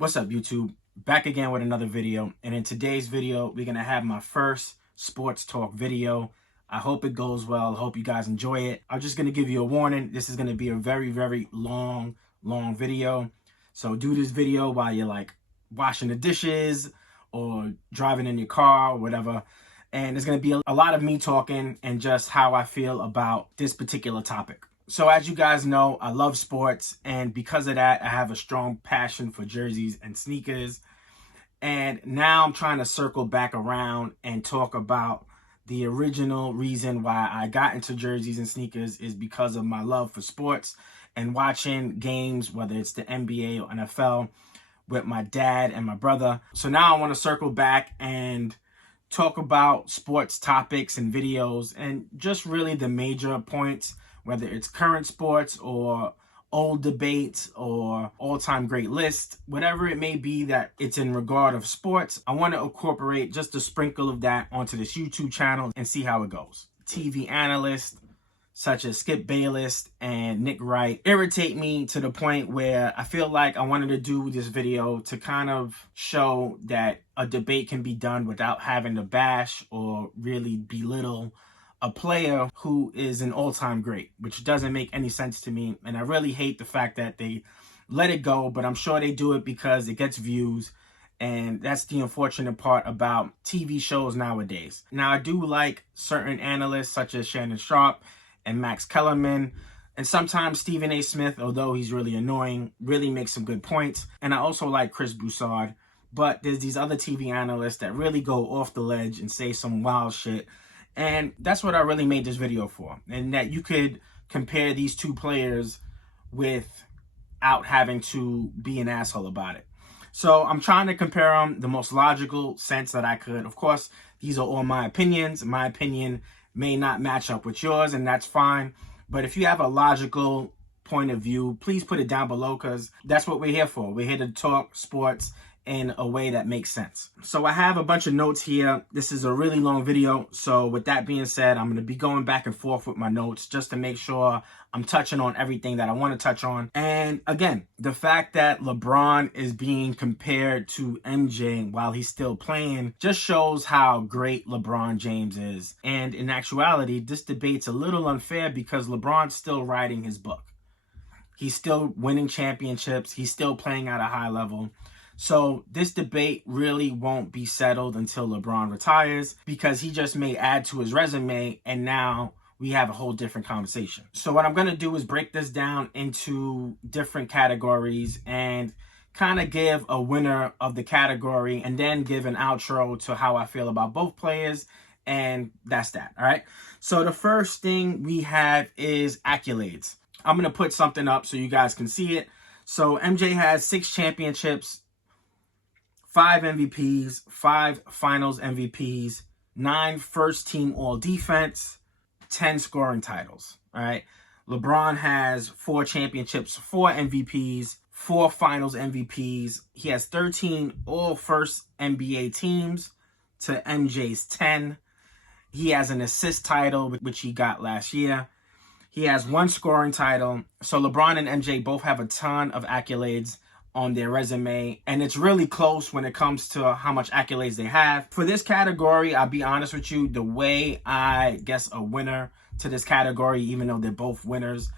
What's up, YouTube? Back again with another video, and in today's video we're gonna have my first sports talk video. I hope it goes well. I hope you guys enjoy it. I'm just gonna give you a warning. This is gonna be a very long video, so do this video while you're like washing the dishes or driving in your car or whatever. And there's gonna be a lot of me talking and just how I feel about this particular topic. So as you guys know, I love sports, and because of that, I have a strong passion for jerseys and sneakers. And now I'm trying to circle back around and talk about the original reason why I got into jerseys and sneakers is because of my love for sports and watching games, whether it's the NBA or NFL, with my dad and my brother. So now I want to circle back and talk about sports topics and videos and just really the major points, whether it's current sports or old debates or all-time great lists, whatever it may be that it's in regard of sports. I want to incorporate just a sprinkle of that onto this YouTube channel and see how it goes. TV analysts such as Skip Bayless and Nick Wright irritate me to the point where I feel like I wanted to do this video to kind of show that a debate can be done without having to bash or really belittle a player who is an all-time great, which doesn't make any sense to me. And I really hate the fact that they let it go, but I'm sure they do it because it gets views. And that's the unfortunate part about TV shows nowadays. Now, I do like certain analysts such as Shannon Sharp and Max Kellerman. And sometimes Stephen A. Smith, although he's really annoying, really makes some good points. And I also like Chris Broussard. But there's these other TV analysts that really go off the ledge and say some wild shit. And that's what I really made this video for. And that you could compare these two players without having to be an asshole about it. So I'm trying to compare them the most logical sense that I could. Of course, these are all my opinions. My opinion may not match up with yours, and that's fine. But if you have a logical point of view, please put it down below, because that's what we're here for. We're here to talk sports in a way that makes sense. So I have a bunch of notes here. This is a really long video. So with that being said, I'm going to be going back and forth with my notes just to make sure I'm touching on everything that I want to touch on. And again, the fact that LeBron is being compared to MJ while he's still playing just shows how great LeBron James is. And in actuality, this debate's a little unfair because LeBron's still writing his book. He's still winning championships. He's still playing at a high level. So this debate really won't be settled until LeBron retires, because he just may add to his resume and now we have a whole different conversation. So what I'm going to do is break this down into different categories and kind of give a winner of the category and then give an outro to how I feel about both players. And that's that. All right. So the first thing we have is accolades. I'm going to put something up so you guys can see it. So MJ has 6 championships, 5 MVPs, 5 finals MVPs, 9 first team all defense, 10 scoring titles. All right. LeBron has 4 championships, 4 MVPs, 4 finals MVPs. He has 13 all first NBA teams to MJ's 10. He has an assist title, which he got last year. He has 1 scoring title. So LeBron and MJ both have a ton of accolades on their resume, and it's really close when it comes to how much accolades they have. For this category, I'll be honest with you, the way I guess a winner to this category, even though they're both winners,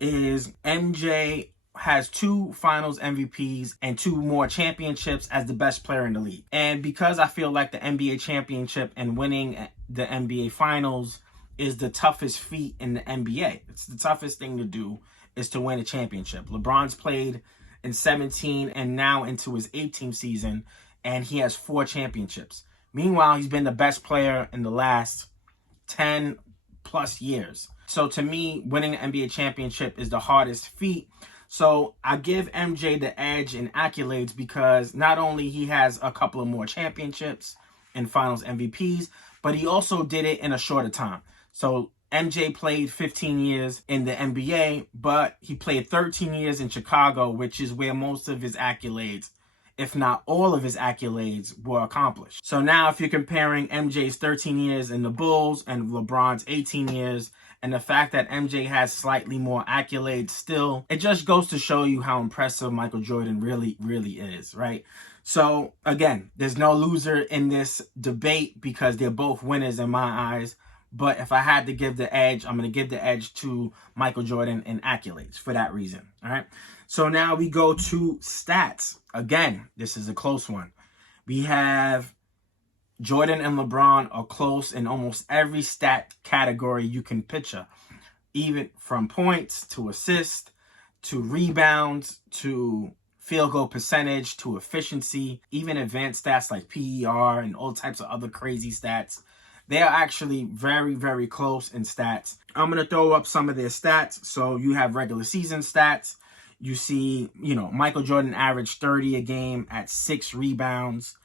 is MJ has 2 finals MVPs and 2 more championships as the best player in the league. And because I feel like the NBA championship and winning the NBA finals is the toughest feat in the NBA. It's the toughest thing to do, is to win a championship. LeBron's played in 17 and now into his 18th season, and he has 4 championships. Meanwhile, he's been the best player in the last 10 plus years. So to me, winning an NBA championship is the hardest feat. So I give MJ the edge in accolades because not only he has a couple of more championships and finals MVPs, but he also did it in a shorter time. So MJ played 15 years in the NBA, but he played 13 years in Chicago, which is where most of his accolades if not all of his accolades were accomplished. So now if you're comparing MJ's 13 years in the Bulls and LeBron's 18 years, and the fact that MJ has slightly more accolades still, it just goes to show you how impressive Michael Jordan really, really is, right? So again, there's no loser in this debate because they're both winners in my eyes. But if I had to give the edge, I'm going to give the edge to Michael Jordan in accolades for that reason. All right. So now we go to stats. Again, this is a close one. We have Jordan and LeBron are close in almost every stat category you can picture, even from points to assists to rebounds to field goal percentage to efficiency, even advanced stats like PER and all types of other crazy stats. They are actually very, very close in stats. I'm going to throw up some of their stats. So you have regular season stats. You see, Michael Jordan averaged 30 a game at 6 rebounds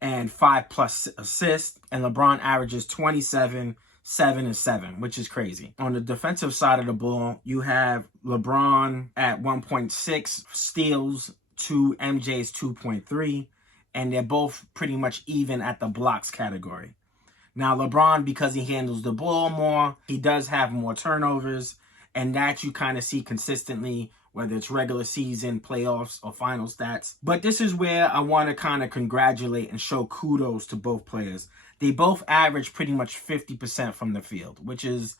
and 5+ assists. And LeBron averages 27, 7 and 7, which is crazy. On the defensive side of the ball, you have LeBron at 1.6 steals to MJ's 2.3. And they're both pretty much even at the blocks category. Now, LeBron, because he handles the ball more, he does have more turnovers, and that you kind of see consistently, whether it's regular season, playoffs, or final stats. But this is where I want to kind of congratulate and show kudos to both players. They both average pretty much 50% from the field, which is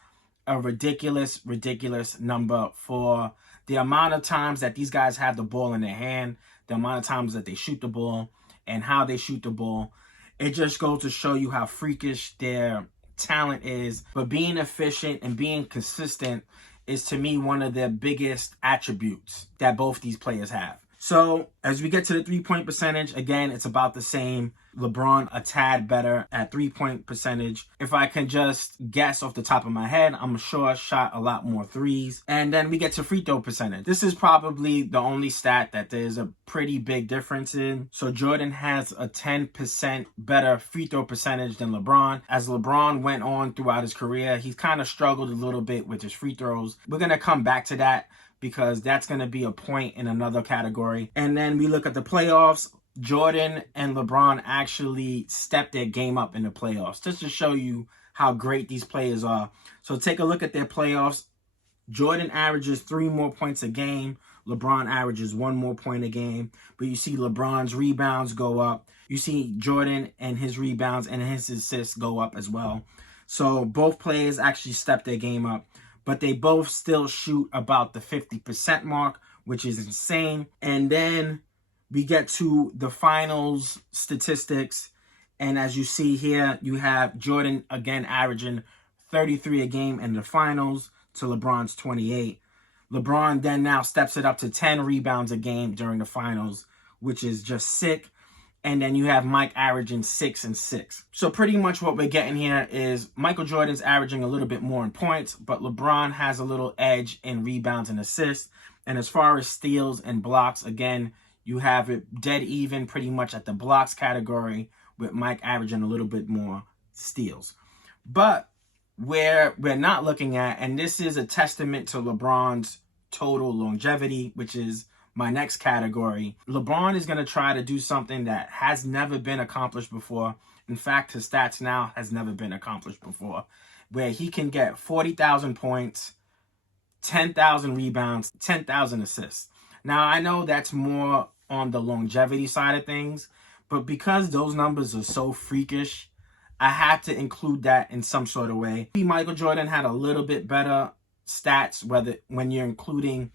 a ridiculous, ridiculous number for the amount of times that these guys have the ball in their hand, the amount of times that they shoot the ball, and how they shoot the ball. It just goes to show you how freakish their talent is. But being efficient and being consistent is, to me, one of their biggest attributes that both these players have. So as we get to the three-point percentage, again, it's about the same. LeBron a tad better at three-point percentage. If I can just guess off the top of my head, I'm sure shot a lot more threes. And then we get to free throw percentage. This is probably the only stat that there's a pretty big difference in. So Jordan has a 10% better free throw percentage than LeBron. As LeBron went on throughout his career, he's kind of struggled a little bit with his free throws. We're going to come back to that, because that's going to be a point in another category. And then we look at the playoffs. Jordan and LeBron actually stepped their game up in the playoffs, just to show you how great these players are. So take a look at their playoffs. Jordan averages 3 more points a game. LeBron averages 1 more point a game. But you see LeBron's rebounds go up. You see Jordan and his rebounds and his assists go up as well. So both players actually stepped their game up. But they both still shoot about the 50% mark, which is insane. And then we get to the finals statistics. And as you see here, you have Jordan again averaging 33 a game in the finals to LeBron's 28. LeBron then now steps it up to 10 rebounds a game during the finals, which is just sick. And then you have Mike averaging 6 and 6. So pretty much what we're getting here is Michael Jordan's averaging a little bit more in points, but LeBron has a little edge in rebounds and assists. And as far as steals and blocks, again, you have it dead even pretty much at the blocks category, with Mike averaging a little bit more steals. But where we're not looking at, and this is a testament to LeBron's total longevity, which is my next category. LeBron is going to try to do something that has never been accomplished before. In fact, his stats now has never been accomplished before, where he can get 40,000 points, 10,000 rebounds, 10,000 assists. Now, I know that's more on the longevity side of things, but because those numbers are so freakish, I have to include that in some sort of way. Michael Jordan had a little bit better stats, when you're including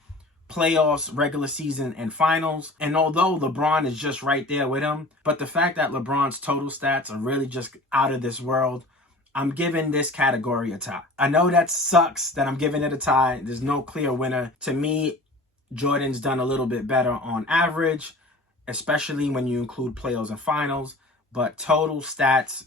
playoffs, regular season, and finals. And although LeBron is just right there with him, but the fact that LeBron's total stats are really just out of this world, I'm giving this category a tie. I know that sucks that I'm giving it a tie. There's no clear winner. To me, Jordan's done a little bit better on average, especially when you include playoffs and finals, but total stats,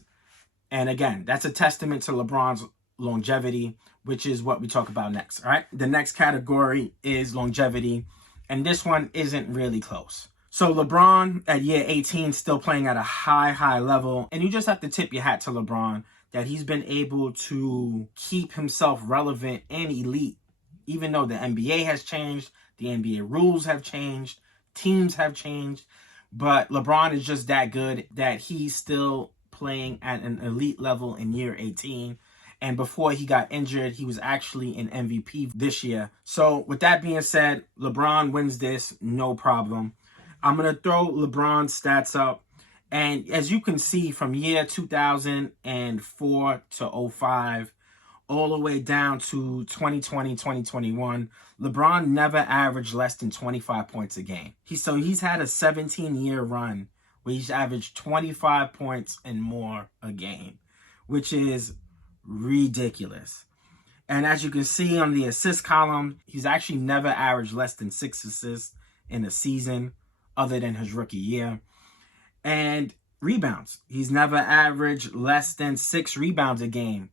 and again, that's a testament to LeBron's longevity, which is what we talk about next. All right. The next category is longevity, and this one isn't really close. So LeBron at year 18 still playing at a high level, and you just have to tip your hat to LeBron that he's been able to keep himself relevant and elite, even though the NBA has changed, the NBA rules have changed, teams have changed, But LeBron is just that good that he's still playing at an elite level in year 18. And before he got injured, he was actually an MVP this year. So with that being said, LeBron wins this, no problem. I'm going to throw LeBron's stats up. And as you can see, from year 2004 to 05, all the way down to 2020, 2021, LeBron never averaged less than 25 points a game. He's had a 17-year run where he's averaged 25 points and more a game, which is ridiculous. And as you can see on the assist column, he's actually never averaged less than 6 assists in a season other than his rookie year. And rebounds, he's never averaged less than 6 rebounds a game.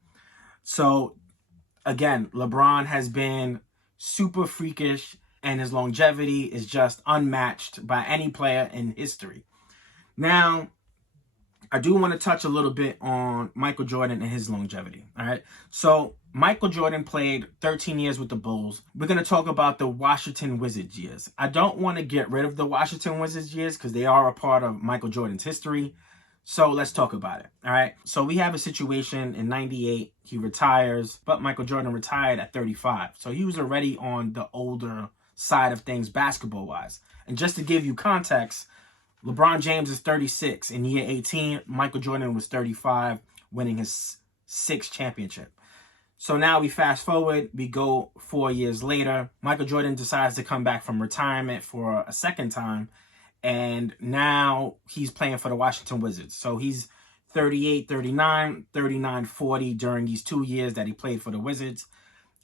So again, LeBron has been super freakish, and his longevity is just unmatched by any player in history. Now, I do want to touch a little bit on Michael Jordan and his longevity. All right. So Michael Jordan played 13 years with the Bulls. We're going to talk about the Washington Wizards years. I don't want to get rid of the Washington Wizards years because they are a part of Michael Jordan's history. So let's talk about it. All right. So we have a situation in 98. He retires, but Michael Jordan retired at 35. So he was already on the older side of things basketball wise. And just to give you context, LeBron James is 36. In year 18, Michael Jordan was 35, winning his 6th championship. So now we fast forward, we go 4 years later. Michael Jordan decides to come back from retirement for a second time. And now he's playing for the Washington Wizards. So he's 38, 39, 39, 40 during these 2 years that he played for the Wizards.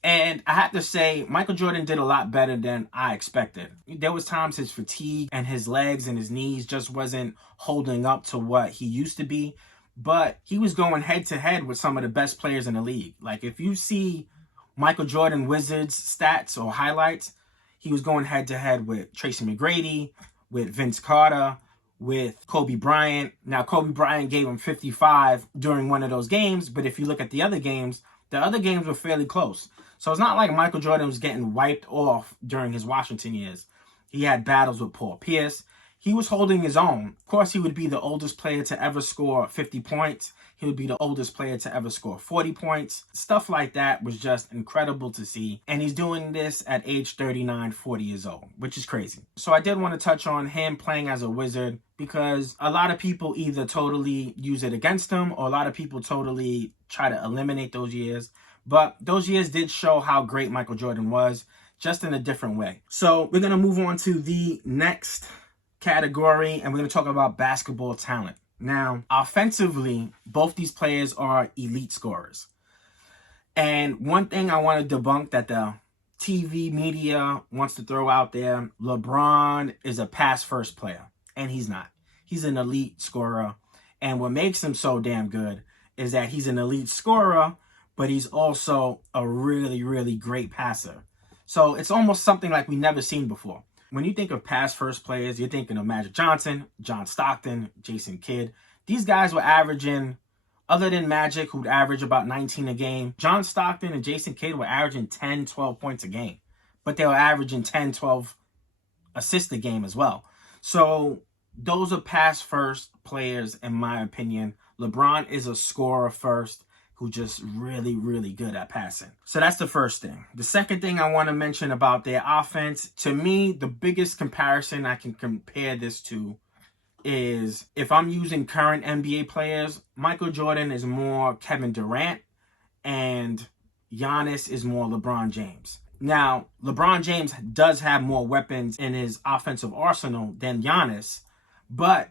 And I have to say, Michael Jordan did a lot better than I expected. There was times his fatigue and his legs and his knees just wasn't holding up to what he used to be. But he was going head to head with some of the best players in the league. Like if you see Michael Jordan Wizards stats or highlights, he was going head to head with Tracy McGrady, with Vince Carter, with Kobe Bryant. Now, Kobe Bryant gave him 55 during one of those games. But if you look at the other games were fairly close. So it's not like Michael Jordan was getting wiped off during his Washington years. He had battles with Paul Pierce. He was holding his own. Of course, he would be the oldest player to ever score 50 points. He would be the oldest player to ever score 40 points. Stuff like that was just incredible to see. And he's doing this at age 39, 40 years old, which is crazy. So I did want to touch on him playing as a Wizard because a lot of people either totally use it against him or a lot of people totally try to eliminate those years. But those years did show how great Michael Jordan was, just in a different way. So we're going to move on to the next category, and we're going to talk about basketball talent. Now, offensively, both these players are elite scorers. And one thing I want to debunk that the TV media wants to throw out there, LeBron is a pass-first player, and he's not. He's an elite scorer, and what makes him so damn good is that he's an elite scorer, but he's also a really, really great passer. So it's almost something like we've never seen before. When you think of pass-first players, you're thinking of Magic Johnson, John Stockton, Jason Kidd. These guys were averaging, other than Magic, who'd average about 19 a game, John Stockton and Jason Kidd were averaging 10, 12 points a game. But they were averaging 10, 12 assists a game as well. So those are pass-first players, in my opinion. LeBron is a scorer first, who just really, really good at passing. So that's the first thing. The second thing I want to mention about their offense, to me, the biggest comparison I can compare this to is if I'm using current NBA players, Michael Jordan is more Kevin Durant and Giannis is more LeBron James. Now, LeBron James does have more weapons in his offensive arsenal than Giannis, but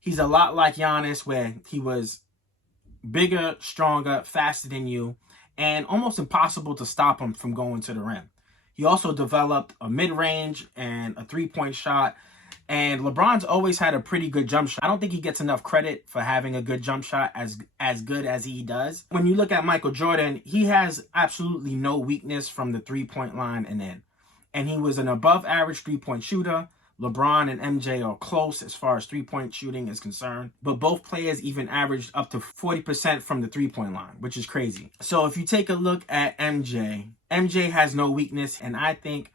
he's a lot like Giannis where he was bigger, stronger, faster than you, and almost impossible to stop him from going to the rim. He also developed a mid-range and a three-point shot, and LeBron's always had a pretty good jump shot. I don't think he gets enough credit for having a good jump shot as good as he does. When you look at Michael Jordan, he has absolutely no weakness from the three-point line and in. And he was an above-average three-point shooter. LeBron and MJ are close as far as three-point shooting is concerned, but both players even averaged up to 40% from the three-point line, which is crazy. So if you take a look at MJ has no weakness, and I think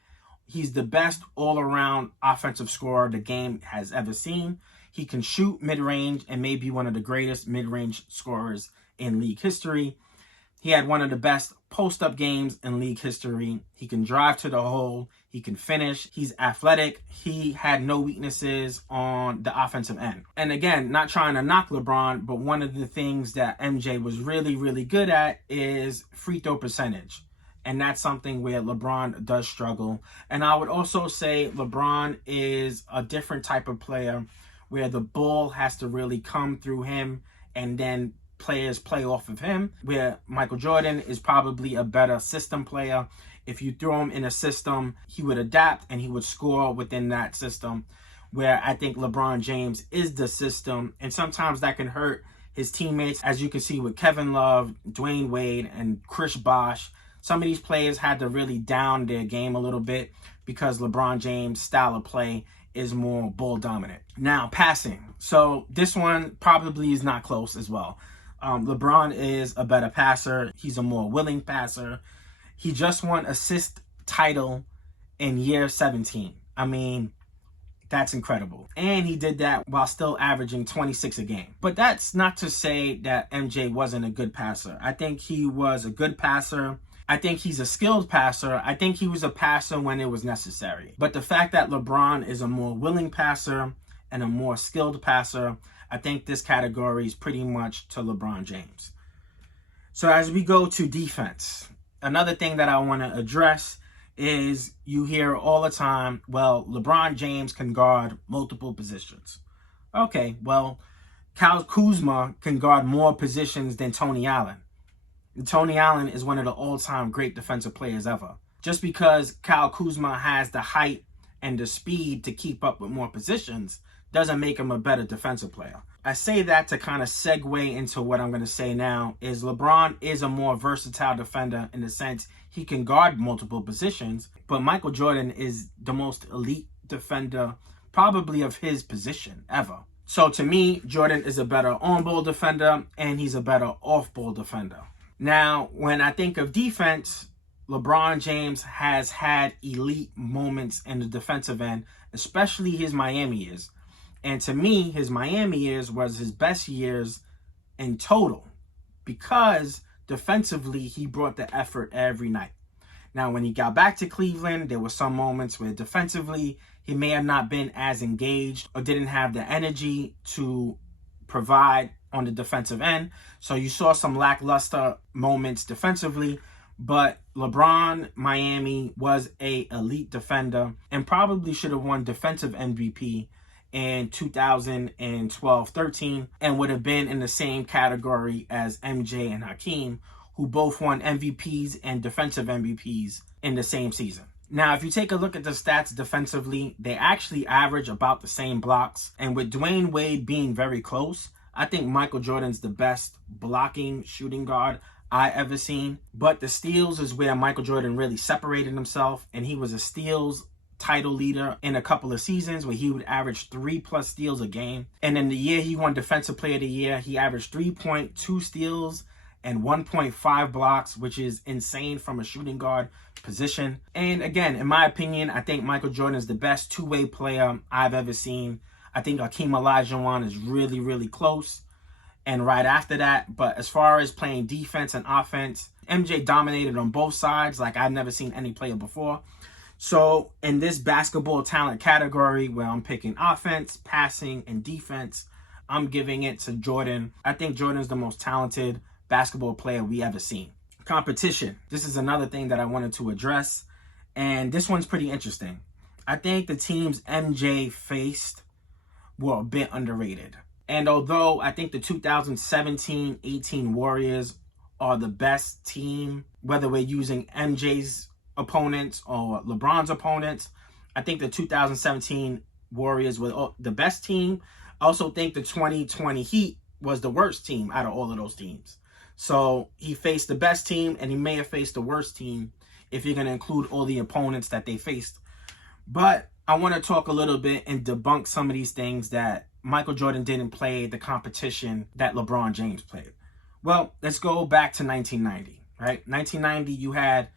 He's the best all-around offensive scorer the game has ever seen. He can shoot mid-range and may be one of the greatest mid-range scorers in league history. He had one of the best post-up games in league history. He can drive to the hole. He can finish. He's athletic. He had no weaknesses on the offensive end. And again, not trying to knock LeBron, but one of the things that MJ was really, really good at is free throw percentage. And that's something where LeBron does struggle. And I would also say LeBron is a different type of player where the ball has to really come through him and then players play off of him, where Michael Jordan is probably a better system player. If you throw him in a system, he would adapt and he would score within that system, where I think LeBron James is the system, and sometimes that can hurt his teammates, as you can see with Kevin Love, Dwayne Wade, and Chris Bosh. Some of these players had to really down their game a little bit because LeBron James' style of play is more ball dominant. Now, passing. So this one probably is not close as well. LeBron is a better passer. He's a more willing passer. He just won assist title in year 17. I mean, that's incredible. And he did that while still averaging 26 a game. But that's not to say that MJ wasn't a good passer. I think he was a good passer. I think he's a skilled passer. I think he was a passer when it was necessary. But the fact that LeBron is a more willing passer and a more skilled passer, I think this category is pretty much to LeBron James. So as we go to defense, another thing that I want to address is you hear all the time, well, LeBron James can guard multiple positions. Okay, well, Kyle Kuzma can guard more positions than Tony Allen. And Tony Allen is one of the all-time great defensive players ever. Just because Kyle Kuzma has the height and the speed to keep up with more positions doesn't make him a better defensive player. I say that to kind of segue into what I'm going to say now, is LeBron is a more versatile defender in the sense he can guard multiple positions, but Michael Jordan is the most elite defender probably of his position ever. So to me, Jordan is a better on-ball defender and he's a better off-ball defender. Now, when I think of defense, LeBron James has had elite moments in the defensive end, especially his Miami years. And to me, his Miami years was his best years in total because defensively, he brought the effort every night. Now, when he got back to Cleveland, there were some moments where defensively, he may have not been as engaged or didn't have the energy to provide on the defensive end. So you saw some lackluster moments defensively, but LeBron Miami was an elite defender and probably should have won defensive MVP in 2012-13 and would have been in the same category as MJ and Hakeem, who both won MVPs and defensive MVPs in the same season. Now, if you take a look at the stats defensively, they actually average about the same blocks. And with Dwayne Wade being very close, I think Michael Jordan's the best blocking shooting guard I ever seen. But the steals is where Michael Jordan really separated himself, and he was a steals title leader in a couple of seasons where he would average 3+ steals a game. And in the year he won Defensive Player of the Year, he averaged 3.2 steals and 1.5 blocks, which is insane from a shooting guard position. And again, in my opinion, I think Michael Jordan is the best two-way player I've ever seen. I think Hakeem Olajuwon is really, really close. And right after that, but as far as playing defense and offense, MJ dominated on both sides like I've never seen any player before. So in this basketball talent category where I'm picking offense, passing, and defense, I'm giving it to Jordan. I think Jordan's the most talented basketball player we ever seen. Competition. This is another thing that I wanted to address. And this one's pretty interesting. I think the teams MJ faced were a bit underrated. And although I think the 2017-18 Warriors are the best team, whether we're using MJ's opponents or LeBron's opponents, I think the 2017 Warriors were the best team. I also think the 2020 Heat was the worst team out of all of those teams. So he faced the best team and he may have faced the worst team if you're going to include all the opponents that they faced. But I want to talk a little bit and debunk some of these things that Michael Jordan didn't play the competition that LeBron James played. Well, let's go back to 1990, right? 1990, you had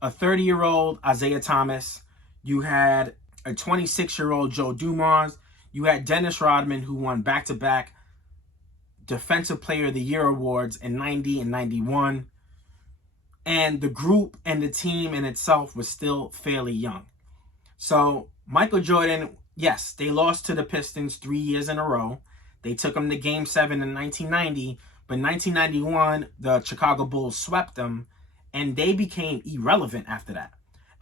a 30-year-old Isaiah Thomas. You had a 26-year-old Joe Dumars. You had Dennis Rodman, who won back-to-back Defensive Player of the Year awards in 90 and 91. And the group and the team in itself was still fairly young. So Michael Jordan, yes, they lost to the Pistons 3 years in a row. They took them to Game 7 in 1990. But in 1991, the Chicago Bulls swept them, and they became irrelevant after that.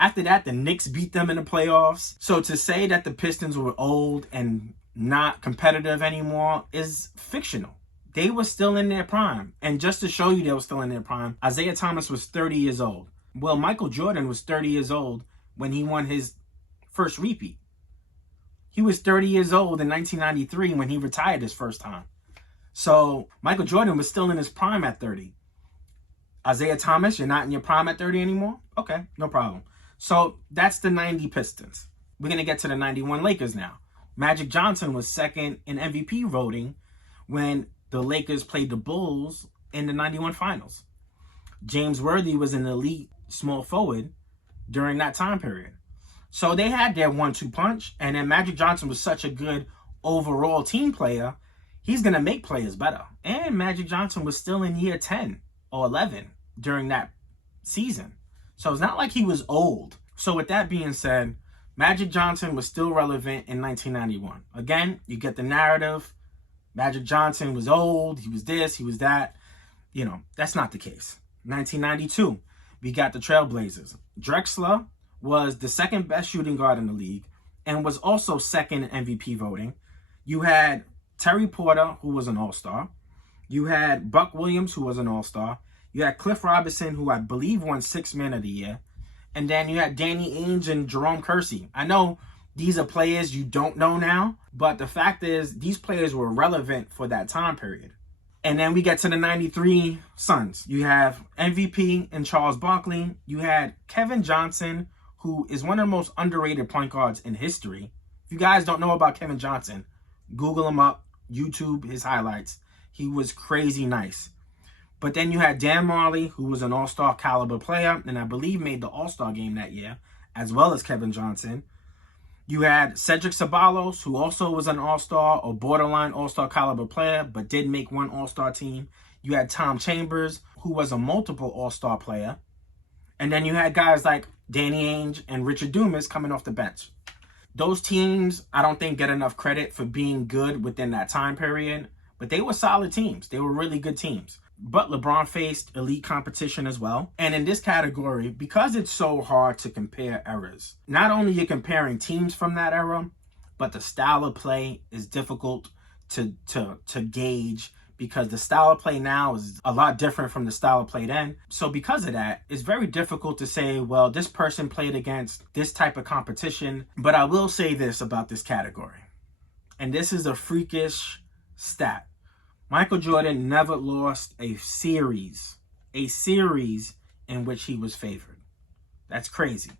After that, the Knicks beat them in the playoffs. So to say that the Pistons were old and not competitive anymore is fictional. They were still in their prime. And just to show you they were still in their prime, Isaiah Thomas was 30 years old. Well, Michael Jordan was 30 years old when he won his first repeat. He was 30 years old in 1993 when he retired his first time. So Michael Jordan was still in his prime at 30. Isaiah Thomas, you're not in your prime at 30 anymore? Okay, no problem. So that's the 90 Pistons. We're going to get to the 91 Lakers now. Magic Johnson was second in MVP voting when the Lakers played the Bulls in the 91 finals. James Worthy was an elite small forward during that time period. So they had their 1-2 punch, and then Magic Johnson was such a good overall team player, he's going to make players better. And Magic Johnson was still in year 10 or 11 during that season. So it's not like he was old. So with that being said, Magic Johnson was still relevant in 1991. Again, you get the narrative. Magic Johnson was old, he was this, he was that. You know, that's not the case. 1992, we got the Trailblazers. Drexler was the second best shooting guard in the league and was also second in MVP voting. You had Terry Porter, who was an all-star. You had Buck Williams, who was an all-star. You had Cliff Robinson, who I believe won Sixth Man of the Year. And then you had Danny Ainge and Jerome Kersey. I know these are players you don't know now, but the fact is these players were relevant for that time period. And then we get to the 93 Suns. You have MVP and Charles Barkley. You had Kevin Johnson, who is one of the most underrated point guards in history. If you guys don't know about Kevin Johnson, Google him up, YouTube his highlights. He was crazy nice. But then you had Dan Marley, who was an all-star caliber player, and I believe made the all-star game that year, as well as Kevin Johnson. You had Cedric Ceballos, who also was an all-star or borderline all-star caliber player, but did make one all-star team. You had Tom Chambers, who was a multiple all-star player. And then you had guys like Danny Ainge and Richard Dumas coming off the bench. Those teams, I don't think, get enough credit for being good within that time period, but they were solid teams. They were really good teams. But LeBron faced elite competition as well. And in this category, because it's so hard to compare eras, not only you're comparing teams from that era, but the style of play is difficult to gauge, because the style of play now is a lot different from the style of play then. So because of that, it's very difficult to say, well, this person played against this type of competition. But I will say this about this category, and this is a freakish stat. Michael Jordan never lost a series in which he was favored. That's crazy.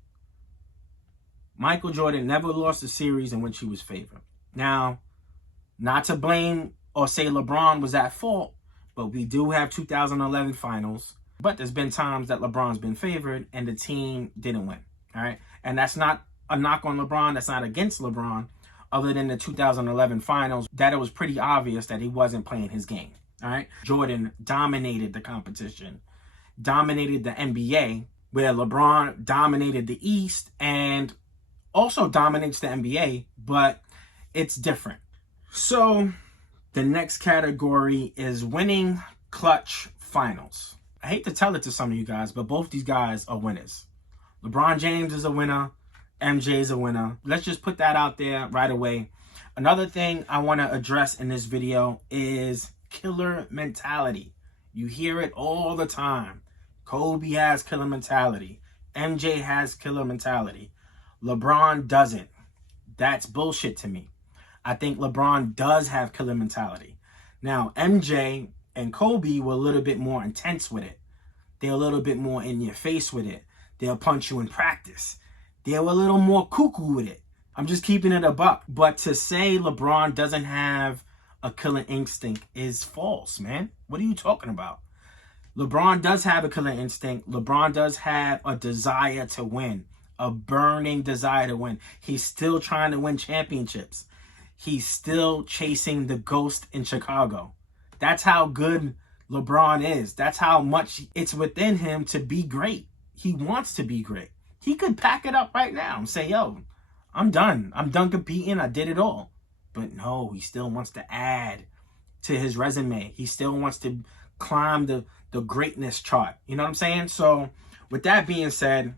Michael Jordan never lost a series in which he was favored. Now, not to blame or say LeBron was at fault, but we do have 2011 finals. But there's been times that LeBron's been favored and the team didn't win. All right. And that's not a knock on LeBron. That's not against LeBron. Other than the 2011 finals, that it was pretty obvious that he wasn't playing his game. All right. Jordan dominated the competition, dominated the NBA, where LeBron dominated the East and also dominates the NBA, but it's different. So the next category is winning clutch finals. I hate to tell it to some of you guys, but both these guys are winners. LeBron James is a winner. MJ is a winner. Let's just put that out there right away. Another thing I want to address in this video is killer mentality. You hear it all the time. Kobe has killer mentality. MJ has killer mentality. LeBron doesn't. That's bullshit to me. I think LeBron does have killer mentality. Now, MJ and Kobe were a little bit more intense with it. They're a little bit more in your face with it. They'll punch you in practice. They were a little more cuckoo with it. I'm just keeping it a buck. But to say LeBron doesn't have a killer instinct is false, man. What are you talking about? LeBron does have a killer instinct. LeBron does have a desire to win, a burning desire to win. He's still trying to win championships. He's still chasing the ghost in Chicago. That's how good LeBron is. That's how much it's within him to be great. He wants to be great. He could pack it up right now and say, yo, I'm done. I'm done competing. I did it all. But no, he still wants to add to his resume. He still wants to climb the greatness chart. You know what I'm saying? So with that being said,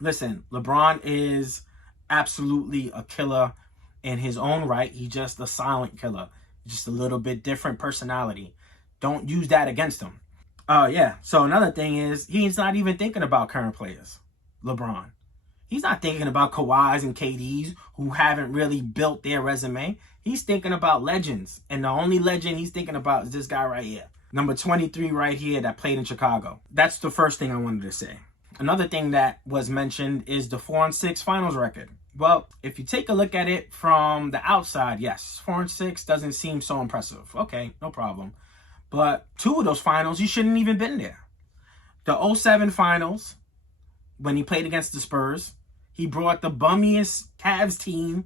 listen, LeBron is absolutely a killer in his own right. He's just a silent killer. Just a little bit different personality. Don't use that against him. Yeah. So another thing is he's not even thinking about current players. LeBron. He's not thinking about Kawhis and KDs who haven't really built their resume. He's thinking about legends. And the only legend he's thinking about is this guy right here. Number 23 right here that played in Chicago. That's the first thing I wanted to say. Another thing that was mentioned is the 4-6 finals record. Well, if you take a look at it from the outside, yes, 4-6 doesn't seem so impressive. Okay, no problem. But 2 of those finals, he shouldn't even been there. The 07 finals, when he played against the Spurs, he brought the bummiest Cavs team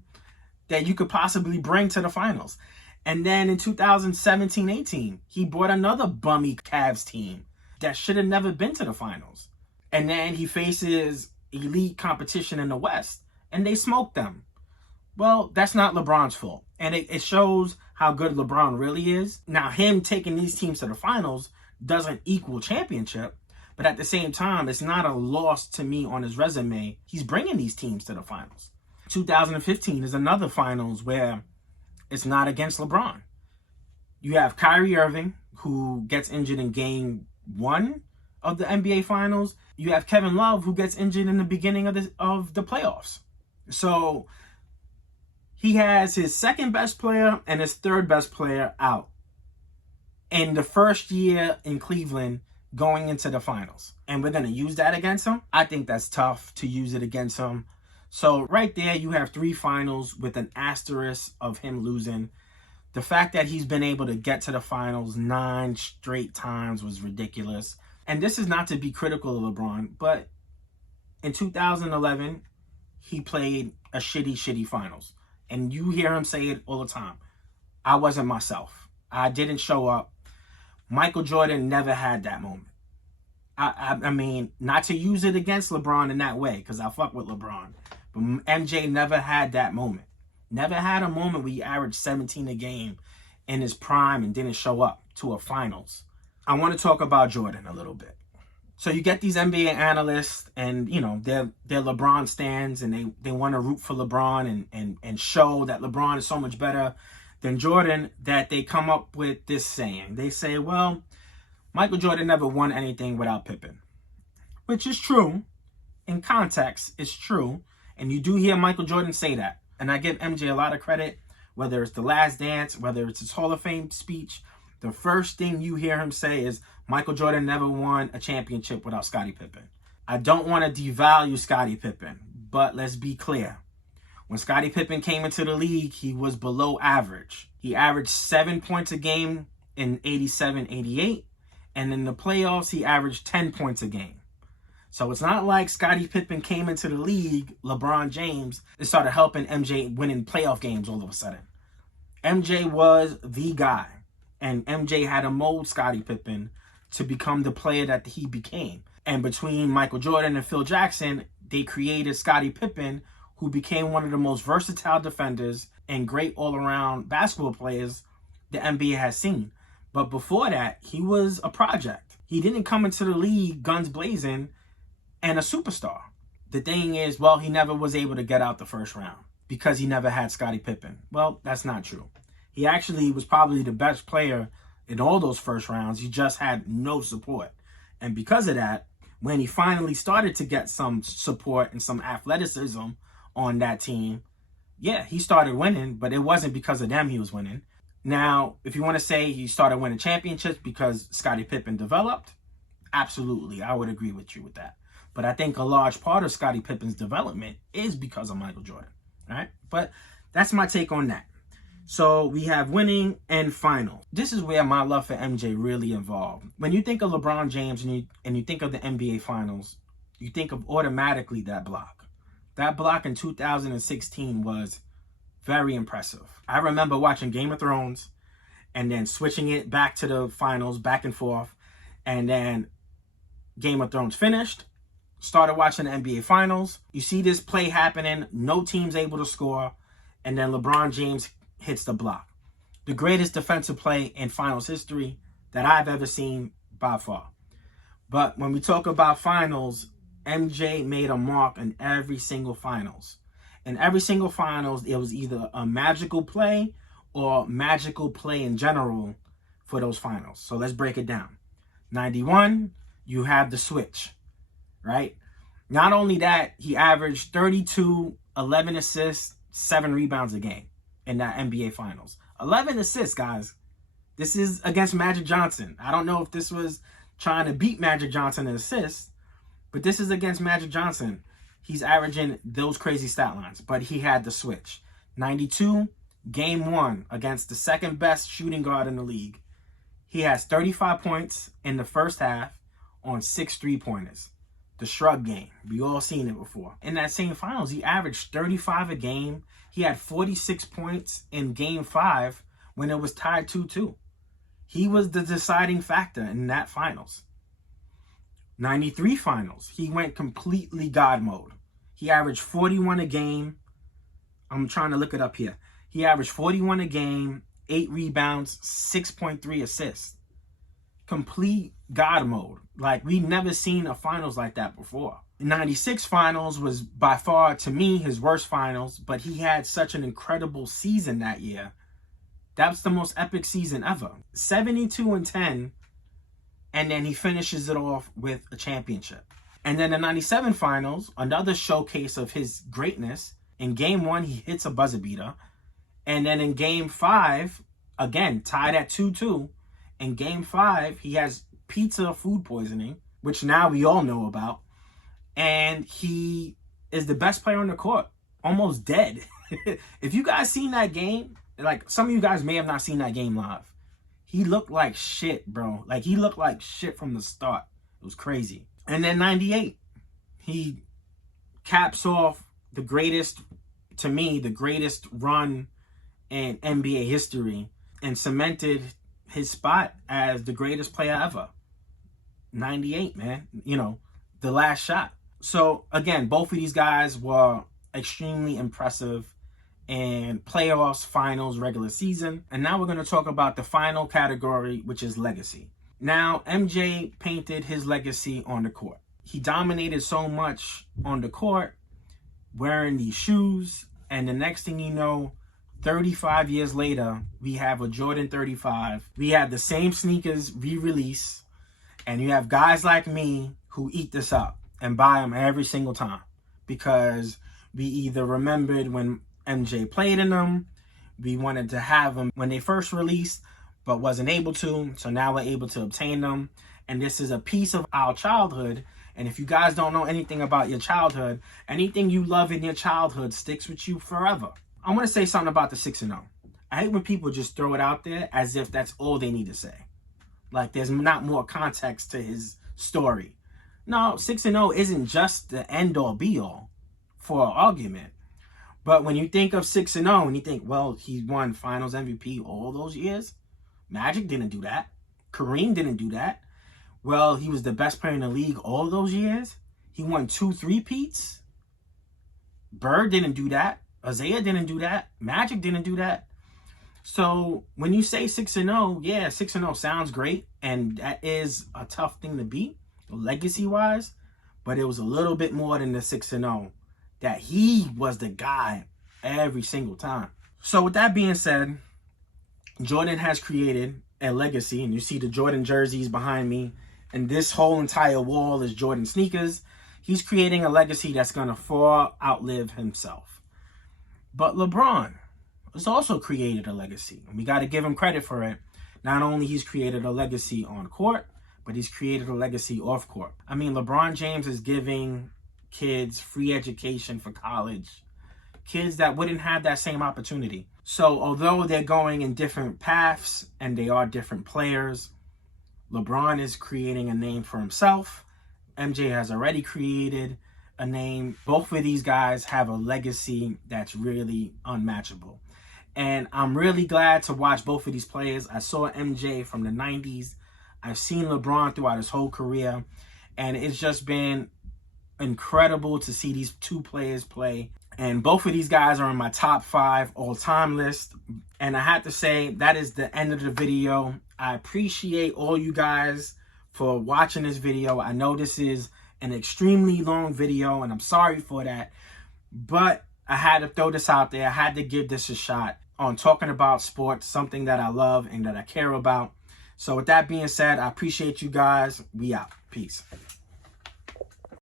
that you could possibly bring to the finals. And then in 2017-18, he brought another bummy Cavs team that should have never been to the finals. And then he faces elite competition in the West, and they smoked them. Well, that's not LeBron's fault. And it shows how good LeBron really is. Now, him taking these teams to the finals doesn't equal championship. But at the same time, it's not a loss to me on his resume. He's bringing these teams to the finals. 2015 is another finals where it's not against LeBron. You have Kyrie Irving, who gets injured in game 1 of the NBA Finals. You have Kevin Love, who gets injured in the beginning of the playoffs. So he has his second best player and his third best player out in the first year in Cleveland going into the finals. And we're going to use that against him? I think that's tough to use it against him. So right there, you have 3 finals with an asterisk of him losing. The fact that he's been able to get to the finals 9 straight times was ridiculous. And this is not to be critical of LeBron, but in 2011, he played a shitty finals. And you hear him say it all the time. I wasn't myself. I didn't show up. Michael Jordan never had that moment. I mean, not to use it against LeBron in that way, because I fuck with LeBron. But MJ never had that moment. Never had a moment where he averaged 17 a game in his prime and didn't show up to a finals. I want to talk about Jordan a little bit. So you get these NBA analysts and, you know, they're LeBron stans and they want to root for LeBron and show that LeBron is so much better than Jordan, that they come up with this saying. They say, well, Michael Jordan never won anything without Pippen, which is true. In context, it's true. And you do hear Michael Jordan say that. And I give MJ a lot of credit, whether it's The Last Dance, whether it's his Hall of Fame speech. The first thing you hear him say is Michael Jordan never won a championship without Scottie Pippen. I don't want to devalue Scottie Pippen, but let's be clear. When Scottie Pippen came into the league, he was below average. He averaged 7 points a game in 87-88, and in the playoffs, he averaged 10 points a game. So it's not like Scottie Pippen came into the league, LeBron James, and started helping MJ winning playoff games all of a sudden. MJ was the guy, and MJ had to mold Scottie Pippen to become the player that he became. And between Michael Jordan and Phil Jackson, they created Scottie Pippen, who became one of the most versatile defenders and great all-around basketball players the NBA has seen. But before that, he was a project. He didn't come into the league guns blazing and a superstar. The thing is, well, he never was able to get out the first round because he never had Scottie Pippen. Well, that's not true. He actually was probably the best player in all those first rounds. He just had no support. And because of that, when he finally started to get some support and some athleticism on that team, yeah, he started winning, but it wasn't because of them he was winning. Now, if you want to say he started winning championships because Scottie Pippen developed, absolutely, I would agree with you with that. But I think a large part of Scottie Pippen's development is because of Michael Jordan, all right? But that's my take on that. So we have winning and final. This is where my love for MJ really involved. When you think of LeBron James and you think of the NBA Finals, you think of automatically that block. That block in 2016 was very impressive. I remember watching Game of Thrones and then switching it back to the finals, back and forth. And then Game of Thrones finished, started watching the NBA Finals. You see this play happening, no team's able to score, and then LeBron James hits the block. The greatest defensive play in finals history that I've ever seen by far. But when we talk about finals, MJ made a mark in every single finals. In every single finals, it was either a magical play or magical play in general for those finals. So let's break it down. 91, you have the switch, right? Not only that, he averaged 32, 11 assists, 7 rebounds a game in that NBA Finals. 11 assists, guys. This is against Magic Johnson. I don't know if this was trying to beat Magic Johnson in assists, but this is against Magic Johnson. He's averaging those crazy stat lines, but he had the switch. 92, game 1 against the second best shooting guard in the league. He has 35 points in the first half on 6 3-pointers. The shrug game. We all seen it before. In that same finals, he averaged 35 a game. He had 46 points in game 5 when it was tied 2-2. He was the deciding factor in that finals. 93 finals, he went completely God mode. He averaged 41 a game. I'm trying to look it up here. He averaged 41 a game, 8 rebounds, 6.3 assists. Complete God mode. Like, we've never seen a finals like that before. The 96 finals was by far, to me, his worst finals, but he had such an incredible season that year. That's the most epic season ever. 72-10, and then he finishes it off with a championship. And then the 97 finals, another showcase of his greatness. In game 1, he hits a buzzer beater. And then in game 5, again, tied at 2-2. In game 5, he has pizza food poisoning, which now we all know about. And he is the best player on the court, almost dead. If you guys seen that game, like, some of you guys may have not seen that game live. He looked like shit, bro. Like, he looked like shit from the start. It was crazy. And then 98, he caps off the greatest, to me, the greatest run in NBA history and cemented his spot as the greatest player ever. 98, man. You know, the last shot. So, again, both of these guys were extremely impressive in playoffs, finals, regular season. And now we're going to talk about the final category, which is legacy. Now, MJ painted his legacy on the court. He dominated so much on the court, wearing these shoes, and the next thing you know, 35 years later, we have a Jordan 35. We have the same sneakers re-release, and you have guys like me who eat this up and buy them every single time because we either remembered when MJ played in them, we wanted to have them when they first released, but wasn't able to, so now we're able to obtain them. And this is a piece of our childhood. And if you guys don't know anything about your childhood, anything you love in your childhood sticks with you forever. I want to say something about the 6-0. I hate when people just throw it out there as if that's all they need to say. Like, there's not more context to his story. No, 6-0 isn't just the end-all be-all for an argument. But when you think of 6-0, and you think, well, he won Finals MVP all those years. Magic didn't do that. Kareem didn't do that. Well, he was the best player in the league all those years. He won 2 3-peats. Bird didn't do that. Isaiah didn't do that. Magic didn't do that. So when you say 6-0, yeah, 6-0 sounds great. And that is a tough thing to beat, legacy-wise. But it was a little bit more than the 6-0. That he was the guy every single time. So with that being said, Jordan has created a legacy. And you see the Jordan jerseys behind me. And this whole entire wall is Jordan sneakers. He's creating a legacy that's going to far outlive himself. But LeBron has also created a legacy. And we got to give him credit for it. Not only he's created a legacy on court, but he's created a legacy off court. I mean, LeBron James is giving kids free education for college. Kids that wouldn't have that same opportunity. So although they're going in different paths and they are different players, LeBron is creating a name for himself. MJ has already created a name. Both of these guys have a legacy that's really unmatchable. And I'm really glad to watch both of these players. I saw MJ from the 90s. I've seen LeBron throughout his whole career. And it's just been incredible to see these two players play. And both of these guys are in my top 5 all-time list. And I have to say, that is the end of the video. I appreciate all you guys for watching this video. I know this is an extremely long video, and I'm sorry for that. But I had to throw this out there. I had to give this a shot on talking about sports, something that I love and that I care about. So with that being said, I appreciate you guys. We out. Peace.